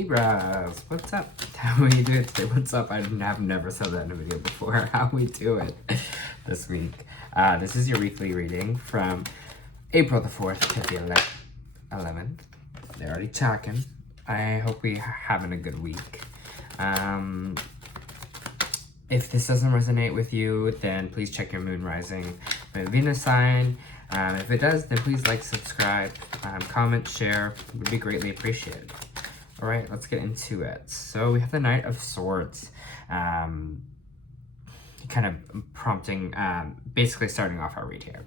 Libras, what's up? How are you doing today? What's up? I've never said that in a video before. How we doing this week? This is your weekly reading from April the 4th to the 11th. They're already talking. I hope we're having a good week. If this doesn't resonate with you, then please check your moon, rising, and Venus sign. If it does, then please like, subscribe, comment, share. Would be greatly appreciated. All right, let's get into it. So we have the Knight of Swords, kind of prompting, basically starting off our read here,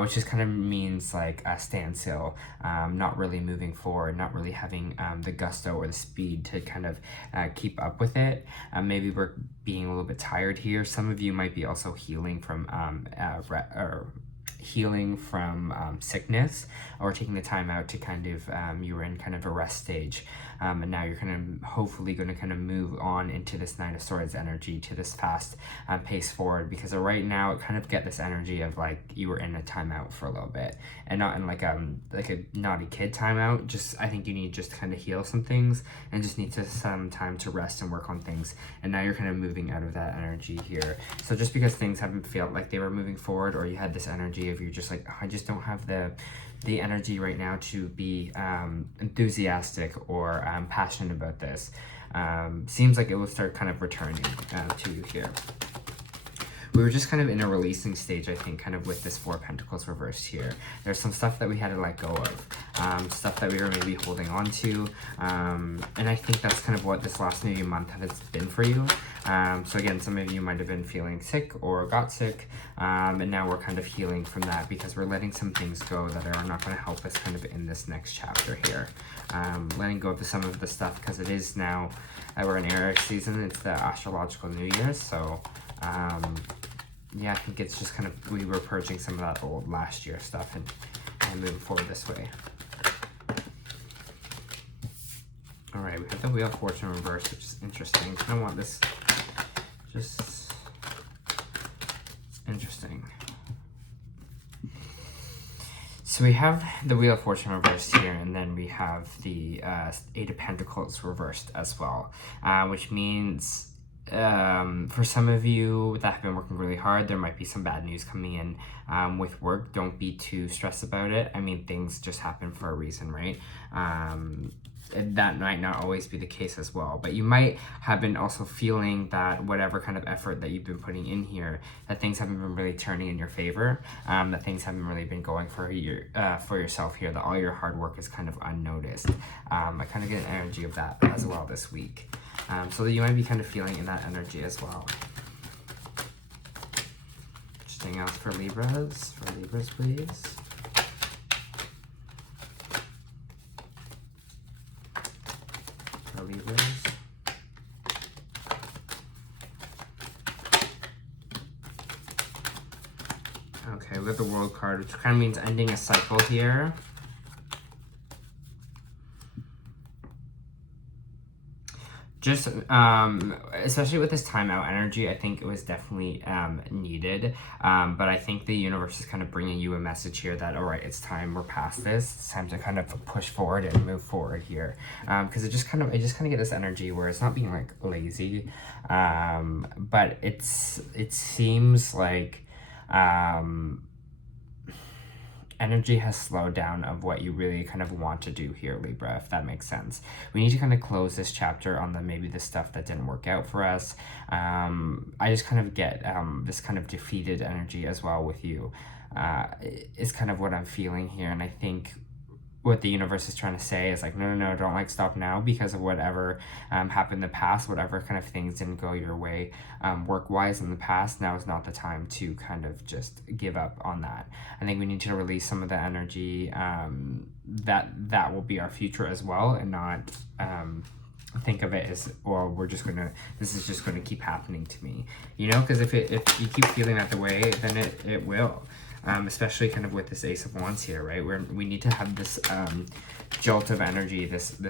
which just kind of means like a standstill, not really moving forward, not really having the gusto or the speed to kind of keep up with it. Maybe we're being a little bit tired here. Some of you might be also healing from sickness, or taking the time out to kind of, you were in kind of a rest stage, and now you're kind of hopefully going to kind of move on into this Knight of Swords energy, to this fast pace forward, because right now it kind of get this energy of like you were in a timeout for a little bit, and not in like a naughty kid timeout. Just, I think you need just to kind of heal some things and just need some time to rest and work on things, and now you're kind of moving out of that energy here. So just because things haven't felt like they were moving forward, or you had this energy of you're just like, oh, I just don't have the energy right now to be enthusiastic or passionate about this, seems like it will start kind of returning to you here. We were just kind of in a releasing stage, I think, kind of with this Four of Pentacles reversed here. There's some stuff that we had to let go of, stuff that we were maybe holding on to, and I think that's kind of what this last New Year month has been for you. So again, some of you might have been feeling sick or got sick, and now we're kind of healing from that, because we're letting some things go that are not going to help us kind of in this next chapter here. Letting go of some of the stuff, because it is now, we're in Aries season, it's the astrological New Year, so yeah, I think it's just kind of, we were purging some of that old last year stuff and moving forward this way. All right, we have the Wheel of Fortune reversed, which is interesting. I don't want this, just interesting. So we have the Wheel of Fortune reversed here, and then we have the Eight of Pentacles reversed as well, which means for some of you that have been working really hard, there might be some bad news coming in with work. Don't be too stressed about it. I mean, things just happen for a reason, right? That might not always be the case as well, but you might have been also feeling that whatever kind of effort that you've been putting in here, that things haven't been really turning in your favor, that things haven't really been going for yourself here, that all your hard work is kind of unnoticed. I kind of get an energy of that as well this week. So that you might be kind of feeling in that energy as well. Anything else for Libras? For Libras, please. For Libras. Okay, we have the World card, which kind of means ending a cycle here. Just, especially with this timeout energy, I think it was definitely needed. But I think the universe is kind of bringing you a message here that, all right, it's time, we're past this. It's time to kind of push forward and move forward here. Because I just kind of get this energy where it's not being like lazy, but it seems like energy has slowed down of what you really kind of want to do here, Libra, if that makes sense. We need to kind of close this chapter on maybe the stuff that didn't work out for us. I just kind of get this kind of defeated energy as well with you, is kind of what I'm feeling here. And I think what the universe is trying to say is like, no, don't like stop now, because of whatever happened in the past, whatever kind of things didn't go your way work-wise in the past. Now is not the time to kind of just give up on that. I think we need to release some of the energy that will be our future as well, and not think of it as, well, this is just gonna keep happening to me, you know, because if you keep feeling that the way, then it will. Especially kind of with this Ace of Wands here, right? Where we need to have this jolt of energy, this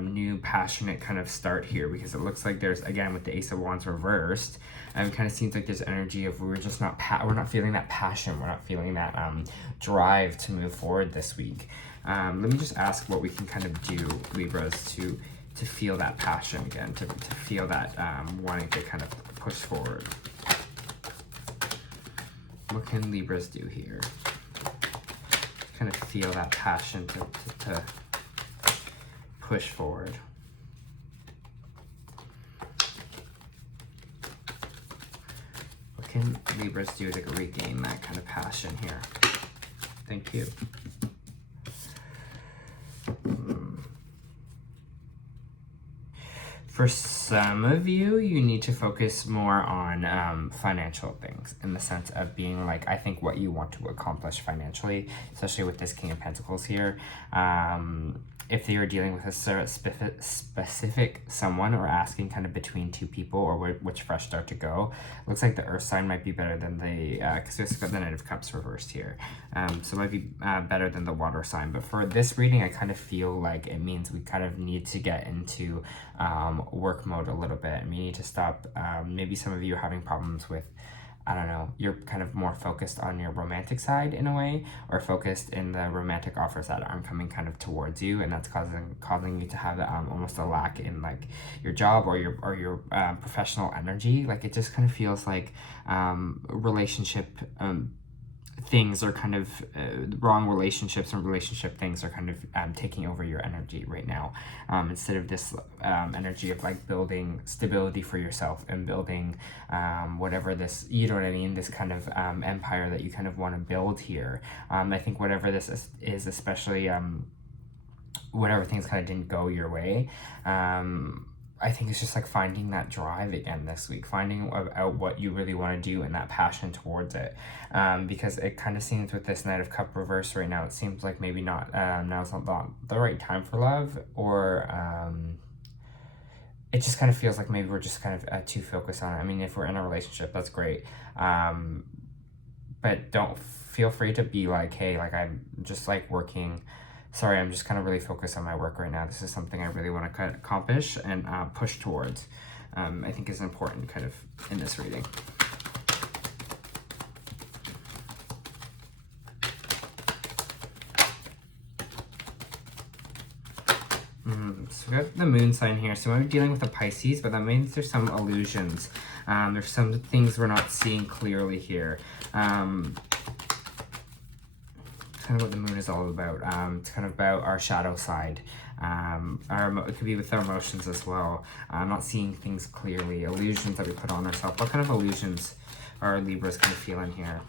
new passionate kind of start here, because it looks like there's, again, with the Ace of Wands reversed, it kind of seems like there's energy of we're not feeling that passion, we're not feeling that drive to move forward this week. Let me just ask what we can kind of do, Libras, to to feel that passion again, to feel that wanting to kind of push forward. What can Libras do here? Kind of feel that passion to push forward. What can Libras do to regain that kind of passion here? Thank you. For some of you, you need to focus more on financial things, in the sense of being like, I think what you want to accomplish financially, especially with this King of Pentacles here. If you're dealing with a specific someone, or asking kind of between two people, or which fresh start to go, looks like the Earth sign might be better than the, because we've got the Knight of Cups reversed here. So it might be better than the water sign. But for this reading, I kind of feel like it means we kind of need to get into work mode a little bit. And we need to stop, maybe some of you are having problems with, I don't know, you're kind of more focused on your romantic side in a way, or focused in the romantic offers that aren't coming kind of towards you, and that's causing you to have almost a lack in like your job or your professional energy. Like, it just kind of feels like relationship things are kind of wrong relationships, and relationship things are kind of taking over your energy right now, instead of this energy of like building stability for yourself and building whatever this, you know what I mean, this kind of empire that you kind of want to build here. I think whatever this is especially whatever things kind of didn't go your way, I think it's just like finding that drive again this week, finding out what you really want to do and that passion towards it. Because it kind of seems with this Knight of Cup reverse right now, it seems like maybe not, now's not the right time for love, or it just kind of feels like maybe we're just kind of too focused on it. I mean, if we're in a relationship, that's great. But don't feel free to be like, hey, like I'm just like working. Sorry, I'm just kind of really focused on my work right now. This is something I really want to accomplish and push towards. I think is important kind of in this reading. So we have the moon sign here. So I'm dealing with a Pisces, but that means there's some illusions. There's some things we're not seeing clearly here. Kind of what the moon is all about. It's kind of about our shadow side. It could be with our emotions as well. Not seeing things clearly. Illusions that we put on ourselves. What kind of illusions are Libras kind of feeling here?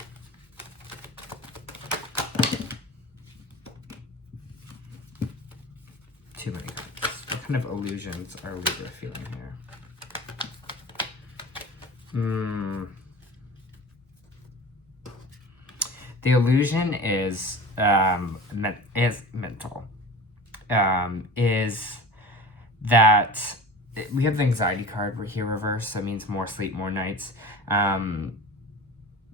Too many cards. What kind of illusions are Libra feeling here? The illusion is mental. Is that we have the anxiety card here reversed, so it means more sleep, more nights.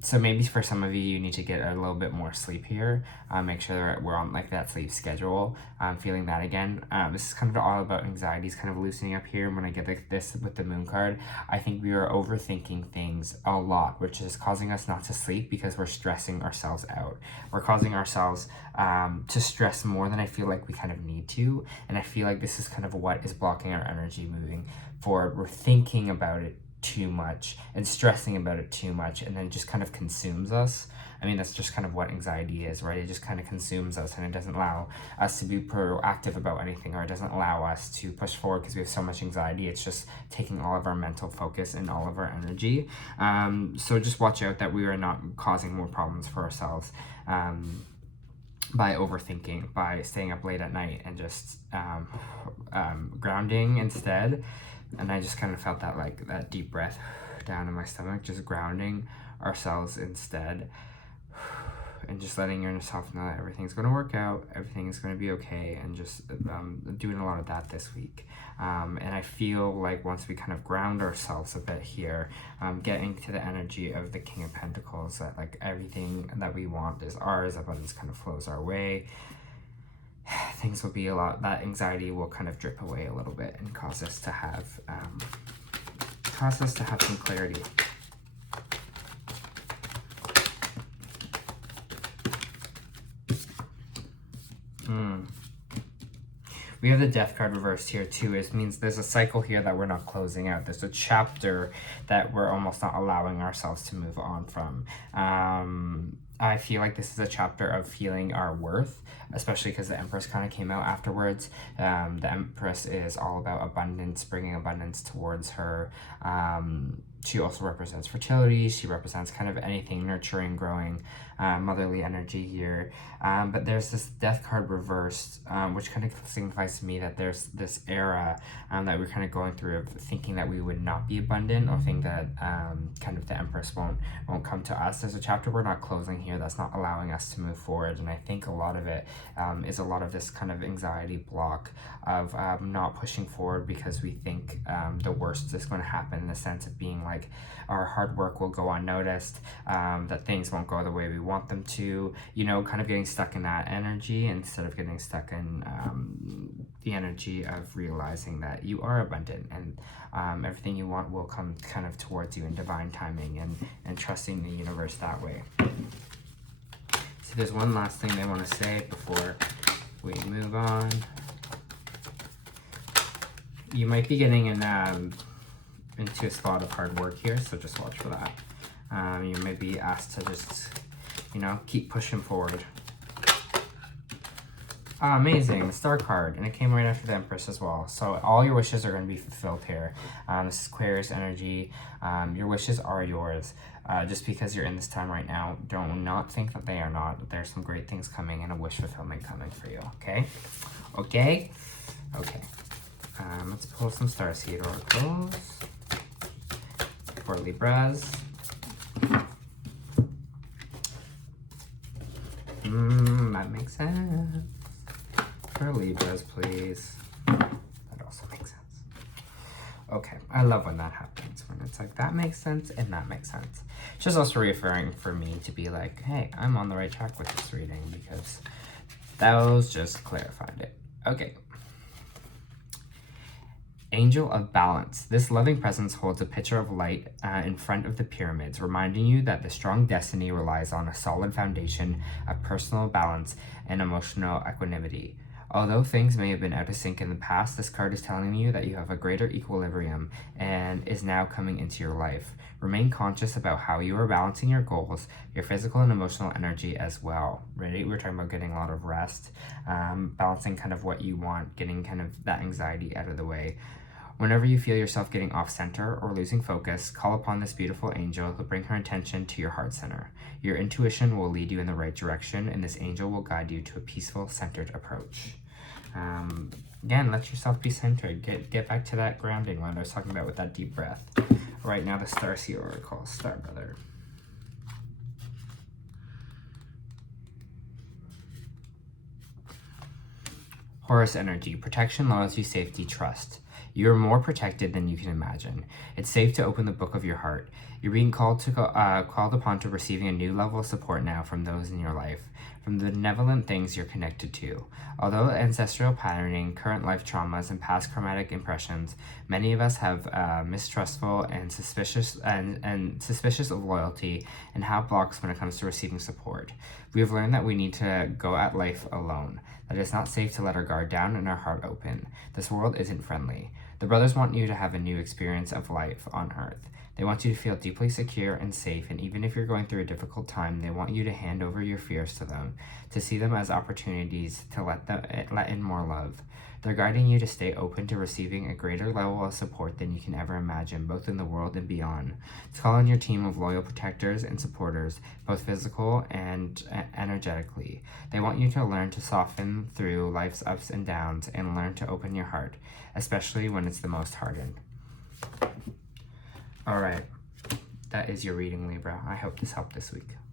So maybe for some of you, you need to get a little bit more sleep here. Make sure that we're on like that sleep schedule. Feeling that again. This is kind of all about anxieties kind of loosening up here. When I get like this with the moon card, I think we are overthinking things a lot, which is causing us not to sleep because we're stressing ourselves out. We're causing ourselves to stress more than I feel like we kind of need to. And I feel like this is kind of what is blocking our energy moving forward. We're thinking about it too much and stressing about it too much, and then just kind of consumes us. I mean, that's just kind of what anxiety is, right? It just kind of consumes us, and it doesn't allow us to be proactive about anything, or it doesn't allow us to push forward because we have so much anxiety. It's just taking all of our mental focus and all of our energy. So just watch out that we are not causing more problems for ourselves by overthinking, by staying up late at night and just grounding instead. And I just kind of felt that, like, that deep breath down in my stomach, just grounding ourselves instead. And just letting yourself know that everything's going to work out, everything is going to be okay, and just doing a lot of that this week. And I feel like once we kind of ground ourselves a bit here, getting to the energy of the King of Pentacles, that like everything that we want is ours, abundance kind of flows our way. Things will be a lot, that anxiety will kind of drip away a little bit and cause us to have some clarity. We have the Death card reversed here too. It means there's a cycle here that we're not closing out. There's a chapter that we're almost not allowing ourselves to move on from. I feel like this is a chapter of feeling our worth, especially because the Empress kind of came out afterwards. The Empress is all about abundance, bringing abundance towards her. She also represents fertility. She represents kind of anything nurturing, growing, motherly energy here. But there's this Death card reversed, which kind of signifies to me that there's this era that we're kind of going through of thinking that we would not be abundant, or think that kind of the Empress won't come to us. There's a chapter we're not closing here that's not allowing us to move forward, and I think a lot of it is a lot of this kind of anxiety block of not pushing forward because we think the worst is going to happen, in the sense of being like our hard work will go unnoticed, that things won't go the way we want them to, you know, kind of getting stuck in that energy instead of getting stuck in the energy of realizing that you are abundant, and everything you want will come kind of towards you in divine timing, and trusting the universe that way. So there's one last thing they want to say before we move on. You might be getting into a spot of hard work here, so just watch for that. You may be asked to just, you know, keep pushing forward. Amazing, the Star card, and it came right after the Empress as well. So all your wishes are going to be fulfilled here. This is Aquarius energy. Your wishes are yours. Just because you're in this time right now, do not think that they are not. There's some great things coming and a wish fulfillment coming for you, okay? Okay? Okay. Let's pull some Starseed oracles for Libras. That makes sense. For Libras, please. That also makes sense. Okay, I love when that happens, when it's like, that makes sense and that makes sense. It's just also reassuring for me to be like, hey, I'm on the right track with this reading, because those just clarified it. Okay. Angel of Balance. This loving presence holds a pitcher of light in front of the pyramids, reminding you that the strong destiny relies on a solid foundation of personal balance and emotional equanimity. Although things may have been out of sync in the past, this card is telling you that you have a greater equilibrium and is now coming into your life. Remain conscious about how you are balancing your goals, your physical and emotional energy as well. Right? We're talking about getting a lot of rest, balancing kind of what you want, getting kind of that anxiety out of the way. Whenever you feel yourself getting off center or losing focus, call upon this beautiful angel to bring her attention to your heart center. Your intuition will lead you in the right direction, and this angel will guide you to a peaceful, centered approach. Again, let yourself be centered. Get back to that grounding one I was talking about with that deep breath. Right now, the Starseed Oracle, Star Brother. Horus energy, protection, loyalty, safety, trust. You are more protected than you can imagine. It's safe to open the book of your heart. You're being called upon to receiving a new level of support now from those in your life, from the benevolent things you're connected to. Although ancestral patterning, current life traumas, and past karmatic impressions, many of us have mistrustful and suspicious of loyalty and have blocks when it comes to receiving support. We have learned that we need to go at life alone, that it's not safe to let our guard down and our heart open. This world isn't friendly. The brothers want you to have a new experience of life on Earth. They want you to feel deeply secure and safe, and even if you're going through a difficult time, they want you to hand over your fears to them, to see them as opportunities to let in more love. They're guiding you to stay open to receiving a greater level of support than you can ever imagine, both in the world and beyond. To call on your team of loyal protectors and supporters, both physical and energetically. They want you to learn to soften through life's ups and downs and learn to open your heart, especially when it's the most hardened. All right, that is your reading, Libra. I hope this helped this week.